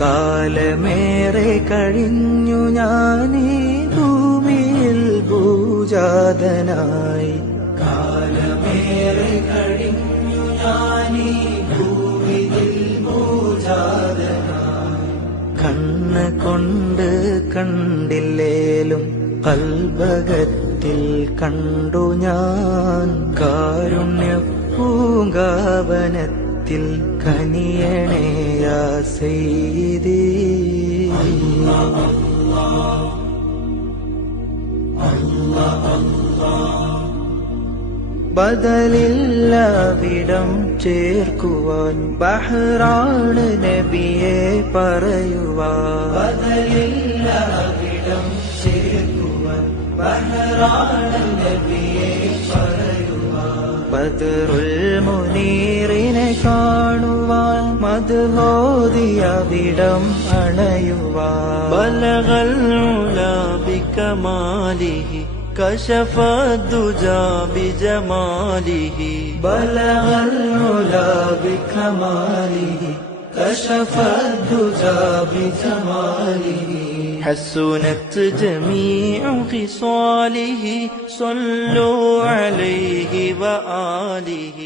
കാലമേറെ കഴിഞ്ഞു ഞാനീ ഭൂമിയിൽ ഭൂജാതനായി. കാലമേറെ കഴിഞ്ഞു ഞാനീ ഭൂമിയിൽ ഭൂജാതനായി. കണ്ണ് കൊണ്ട് കണ്ടില്ലേലും കൽബകത്തിൽ കണ്ടു ഞാൻ. കാരുണ്യപ്പൂങ്കാവനത്തിൽ കനിയണേ യാ സയ്യിദി. ബദലില്ലാവിടം ചേർക്കുവാൻ ബഹ്റാണ് നബിയെ പറയുവാൻ. ബദലില്ലാവിടം ചേർക്കുവാൻ ബഹ്റാണ് നബിയെ പറയുവാൻ. ബദറുൽ മുനീറിനെ കാണുവാൻ മദ്ഹോദിയവിടം അണയുവാൻ. ബലഗൽ ഉലാ ബികമാലിഹി كشف الدجى بجماله. بلغ العلا بكماله كشف الدجى بجماله. حسنت جميع خصاله صلوا عليه وآله.